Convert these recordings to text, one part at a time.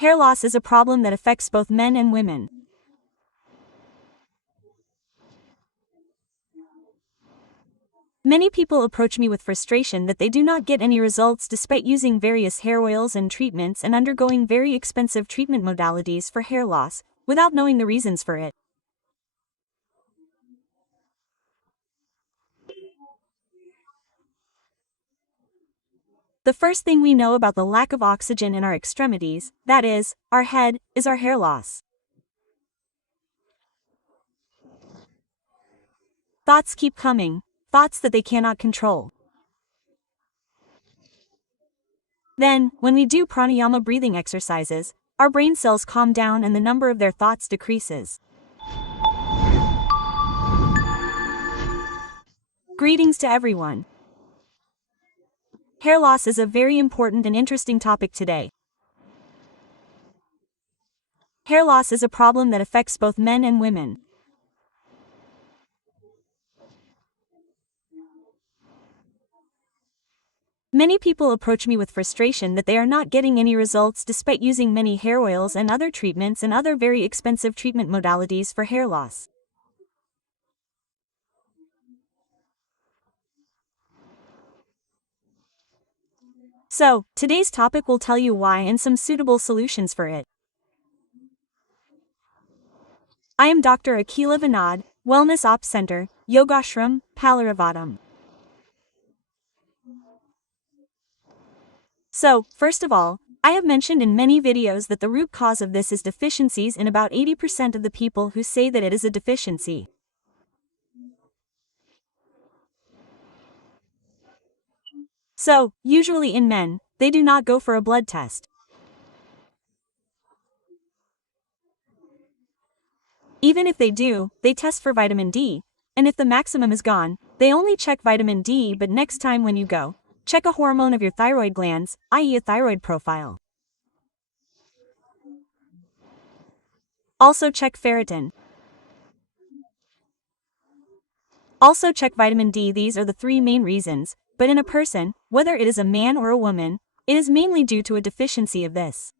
Hair loss is a problem that affects both men and women. Many people approach me with frustration that they do not get any results despite using various hair oils and treatments and undergoing very expensive treatment modalities for hair loss, without knowing the reasons for it. The first thing we know about the lack of oxygen in our extremities, that is, our head, is our hair loss. Thoughts keep coming, thoughts that they cannot control. Then, when we do pranayama breathing exercises, our brain cells calm down and the number of their thoughts decreases. Greetings to everyone. Hair loss is a very important and interesting topic today. Hair loss is a problem that affects both men and women. Many people approach me with frustration that they are not getting any results despite using many hair oils and other treatments and other very expensive treatment modalities for hair loss. So, today's topic will tell you why and some suitable solutions for it. I am Dr. Akhila Vinod, Wellness O.P Center, Yogashram, Palarivattom. So, first of all, I have mentioned in many videos that the root cause of this is deficiencies in about 80% of the people who say that it is a deficiency. So, usually in men, they do not go for a blood test. Even if they do, they test for vitamin D, and if the maximum is gone, they only check vitamin D, but next time when you go, check a hormone of your thyroid glands, i.e. a thyroid profile. Also check ferritin. Also check vitamin D. These are the three main reasons, but in a person, whether it is a man or a woman, it is mainly due to a deficiency of this.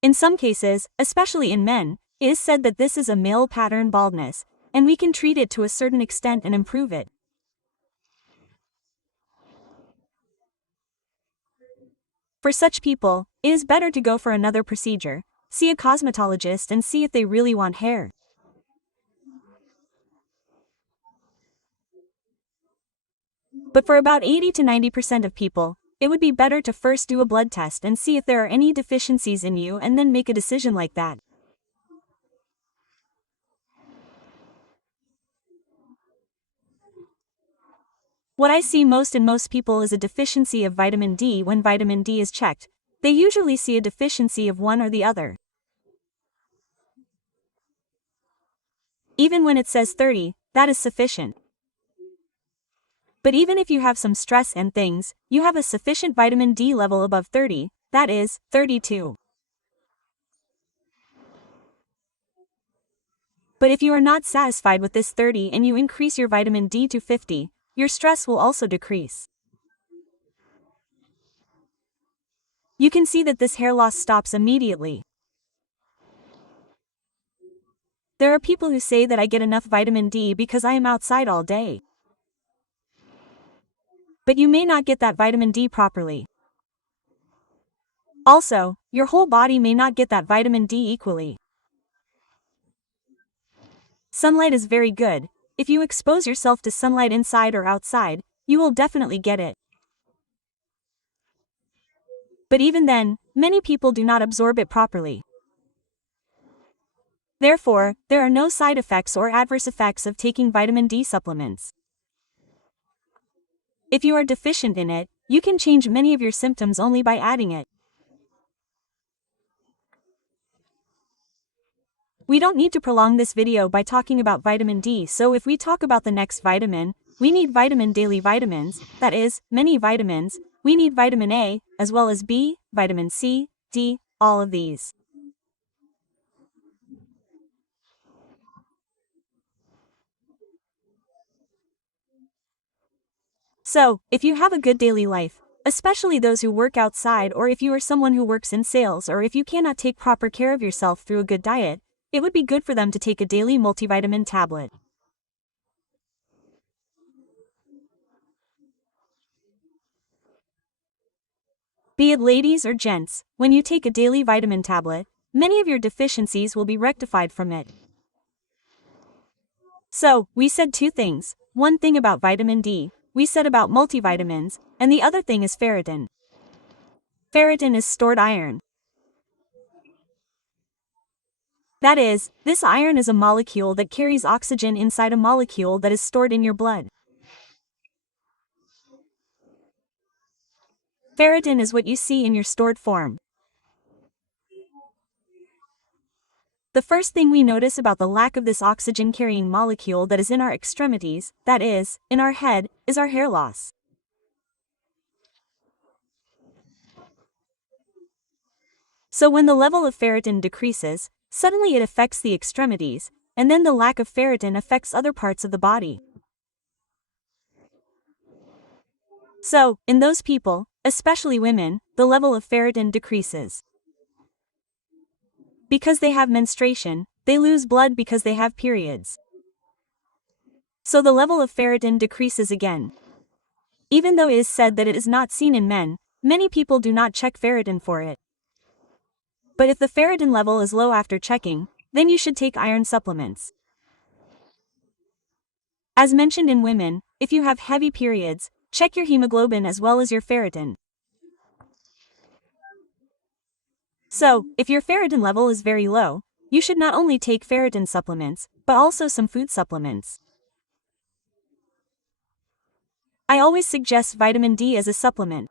In some cases, especially in men, it is said that this is a male pattern baldness, and we can treat it to a certain extent and improve it. For such people, it is better to go for another procedure, see a cosmetologist and see if they really want hair. But for about 80 to 90% of people, it would be better to first do a blood test and see if there are any deficiencies in you and then make a decision like that. What I see most in most people is a deficiency of vitamin D. When vitamin D is checked, they usually see a deficiency of one or the other. Even when it says 30, that is sufficient. But even if you have some stress and things, you have a sufficient vitamin D level above 30, that is, 32. But if you are not satisfied with this 30 and you increase your vitamin D to 50, your stress will also decrease. You can see that this hair loss stops immediately. There are people who say that I get enough vitamin D because I am outside all day. But you may not get that vitamin D properly. Also, your whole body may not get that vitamin D equally. Sunlight is very good. If you expose yourself to sunlight inside or outside, you will definitely get it. But even then, many people do not absorb it properly. Therefore, there are no side effects or adverse effects of taking vitamin D supplements. If you are deficient in it, you can change many of your symptoms only by adding it. We don't need to prolong this video by talking about vitamin D, so if we talk about the next vitamin, we need vitamin daily vitamins, that is, many vitamins. We need vitamin A, as well as B, vitamin C, D, all of these. So, if you have a good daily life, especially those who work outside, or if you are someone who works in sales, or if you cannot take proper care of yourself through a good diet, it would be good for them to take a daily multivitamin tablet. Be it ladies or gents, when you take a daily vitamin tablet, many of your deficiencies will be rectified from it. So, we said two things. One thing about vitamin D, we said about multivitamins, and the other thing is ferritin. Ferritin is stored iron. That is, this iron is a molecule that carries oxygen inside a molecule that is stored in your blood. Ferritin is what you see in your stored form. The first thing we notice about the lack of this oxygen-carrying molecule that is in our extremities, that is, in our head, is our hair loss. So when the level of ferritin decreases, suddenly it affects the extremities, and then the lack of ferritin affects other parts of the body. So, in those people, especially women, the level of ferritin decreases. Because they have menstruation, they lose blood because they have periods. So the level of ferritin decreases again. Even though it is said that it is not seen in men, many people do not check ferritin for it. But if the ferritin level is low after checking, then you should take iron supplements. As mentioned in women, if you have heavy periods, check your hemoglobin as well as your ferritin. So, if your ferritin level is very low, you should not only take ferritin supplements, but also some food supplements. I always suggest vitamin D as a supplement.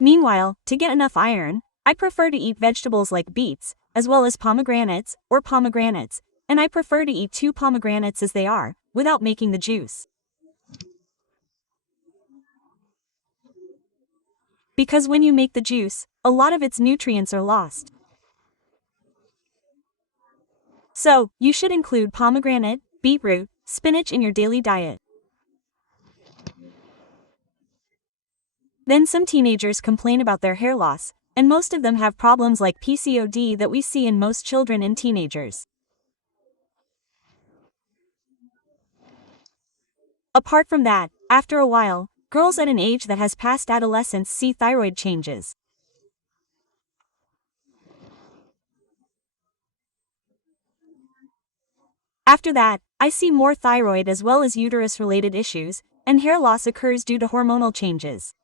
Meanwhile, to get enough iron, I prefer to eat vegetables like beets, as well as pomegranates, and I prefer to eat 2 pomegranates as they are, without making the juice. Because when you make the juice, a lot of its nutrients are lost. So, you should include pomegranate, beetroot, spinach in your daily diet. Then some teenagers complain about their hair loss, and most of them have problems like PCOD that we see in most children and teenagers. Apart from that, after a while, girls at an age that has passed adolescence see thyroid changes. After that, I see more thyroid as well as uterus-related issues, and hair loss occurs due to hormonal changes.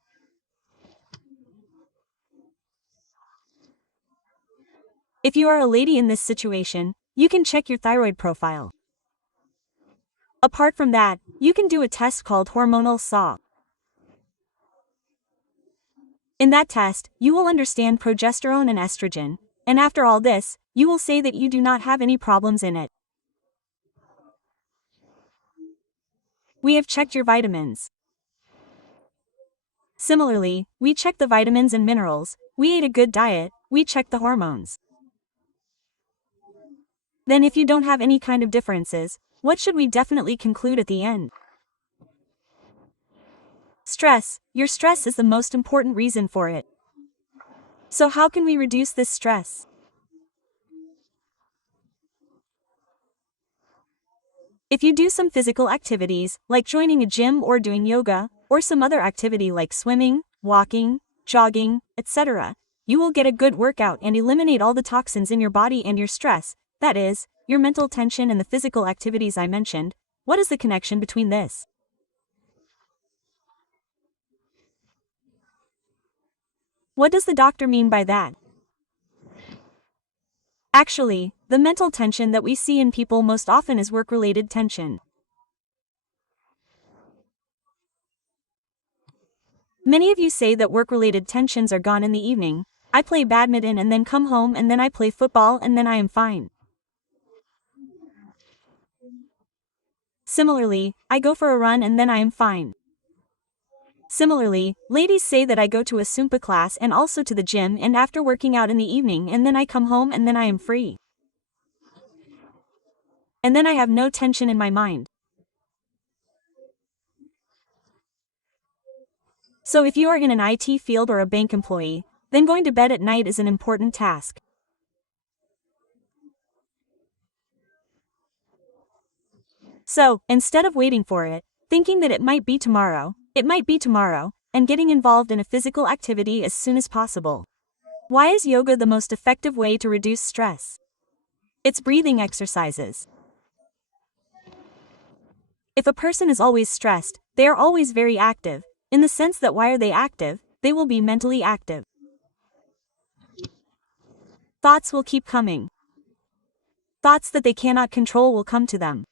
If you are a lady in this situation, you can check your thyroid profile. Apart from that, you can do a test called Hormonal SAW. In that test, you will understand progesterone and estrogen, and after all this, you will say that you do not have any problems in it. We have checked your vitamins. Similarly, we check the vitamins and minerals, we ate a good diet, we check the hormones. Then if you don't have any kind of differences, what should we definitely conclude at the end? Stress. Your stress is the most important reason for it. So how can we reduce this stress? If you do some physical activities, like joining a gym or doing yoga, or some other activity like swimming, walking, jogging, etc., you will get a good workout and eliminate all the toxins in your body and your stress, that is, your mental tension and the physical activities I mentioned. What is the connection between this? What does the doctor mean by that? Actually, the mental tension that we see in people most often is work-related tension. Many of you say that work-related tensions are gone in the evening. I play badminton and then come home and then I play football and then I am fine. Similarly, I go for a run and then I am fine. Similarly, ladies say that I go to a Zumba class and also to the gym and after working out in the evening and then I come home and then I am free. And then I have no tension in my mind. So if you are in an IT field or a bank employee, then going to bed at night is an important task. So, instead of waiting for it, thinking that it might be tomorrow, and getting involved in a physical activity as soon as possible. Why is yoga the most effective way to reduce stress? It's breathing exercises. If a person is always stressed, they are always very active, in the sense that why are they active? They will be mentally active. Thoughts will keep coming. Thoughts that they cannot control will come to them.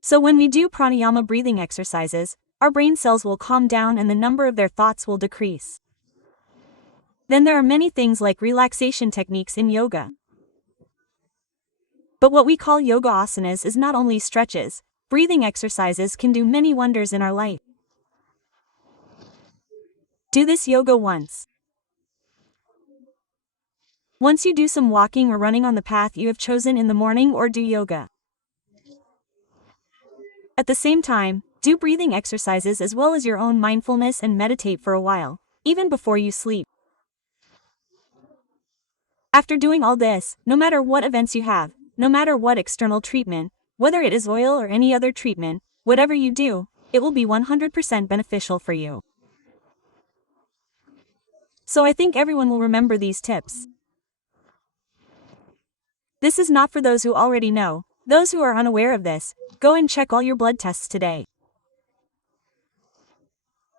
So when we do pranayama breathing exercises, our brain cells will calm down and the number of their thoughts will decrease. Then there are many things like relaxation techniques in yoga. But what we call yoga asanas is not only stretches, breathing exercises can do many wonders in our life. Do this yoga once. Once you do some walking or running on the path you have chosen in the morning or do yoga. At the same time, do breathing exercises as well as your own mindfulness and meditate for a while, even before you sleep. After doing all this, no matter what events you have, no matter what external treatment, whether it is oil or any other treatment, whatever you do, it will be 100% beneficial for you. So I think everyone will remember these tips. This is not for those who already know. Those who are unaware of this, go and check all your blood tests today.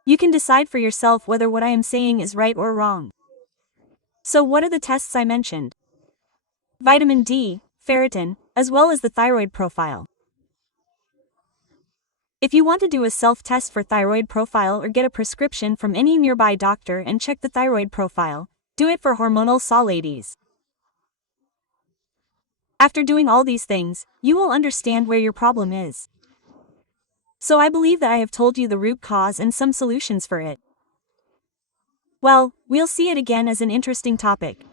You can decide for yourself whether what I am saying is right or wrong. So what are the tests I mentioned? Vitamin D, ferritin, as well as the thyroid profile. If you want to do a self-test for thyroid profile or get a prescription from any nearby doctor and check the thyroid profile, do it for hormonal saw ladies. After doing all these things, you will understand where your problem is. So I believe that I have told you the root cause and some solutions for it. Well, we'll see it again as an interesting topic.